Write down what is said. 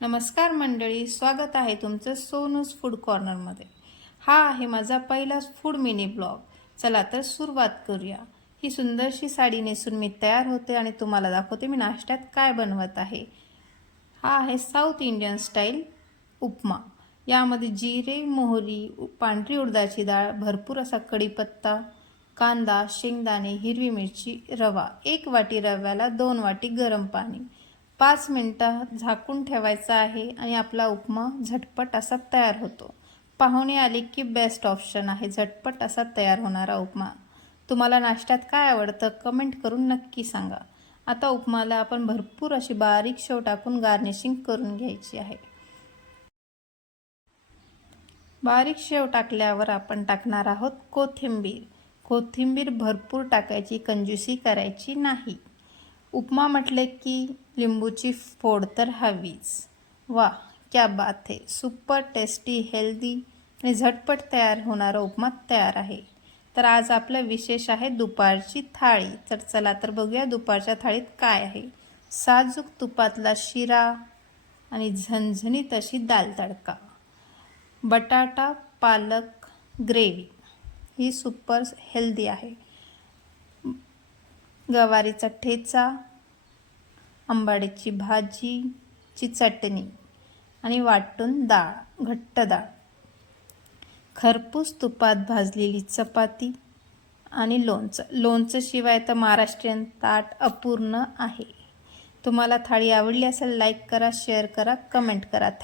नमस्कार मंडळी स्वागत आहे तुमचं सोनूज फूड कॉर्नरमध्ये. हा आहे माझा पहिलाच फूड मिनी ब्लॉग. चला तर सुरुवात करूया. ही सुंदरशी साडी नेसून मी तयार होते आणि तुम्हाला दाखवते मी नाश्त्यात काय बनवत आहे. हा आहे साऊथ इंडियन स्टाईल उपमा. यामध्ये जिरे मोहरी पांढरी उडदाची डाळ भरपूर असा कढीपत्ता कांदा शेंगदाणे हिरवी मिरची रवा एक वाटी रव्याला दोन वाटी गरम पाणी. पाच मिनटं झाकून ठेवायचा आहे आणि आपला उपमा झटपट असा तयार होतो. पाहुणे आले की बेस्ट ऑप्शन आहे झटपट असा तयार होणारा उपमा. तुम्हाला नाश्त्यात काय आवडतं कमेंट करून नक्की सांगा. आता उपमाला आपण भरपूर अशी बारीक शेव टाकून गार्निशिंग करून घ्यायची आहे. बारीक शेव टाकल्यावर आपण टाकणार आहोत कोथिंबीर. कोथिंबीर भरपूर टाकायची कंजूसी करायची नाही. उपमा म्हटले की लिंबूची फोड तर हवीच. वा क्या बात आहे सुपर टेस्टी हेल्दी आणि झटपट तयार होणारा उपमा तयार आहे. तर आज आपलं विशेष आहे दुपारची थाळी. तर चला तर बघूया दुपारच्या थाळीत काय आहे. साजूक तुपातला शिरा आणि झणझणीत अशी दाल तडका. बटाटा पालक ग्रेव्ही. ही सुपर हेल्दी आहे. गवारीचा ठेचा आंबाड्याची भाजीची चटणी आणि वाटून डाळ घट्ट डाळ. खरपूस तुपात भाजलेली चपाती आणि लोणचं. लोणचं शिवाय तर महाराष्ट्रीयन ताट अपूर्ण आहे. तुम्हाला थाळी आवडली असेल लाईक करा शेअर करा कमेंट करा. थँक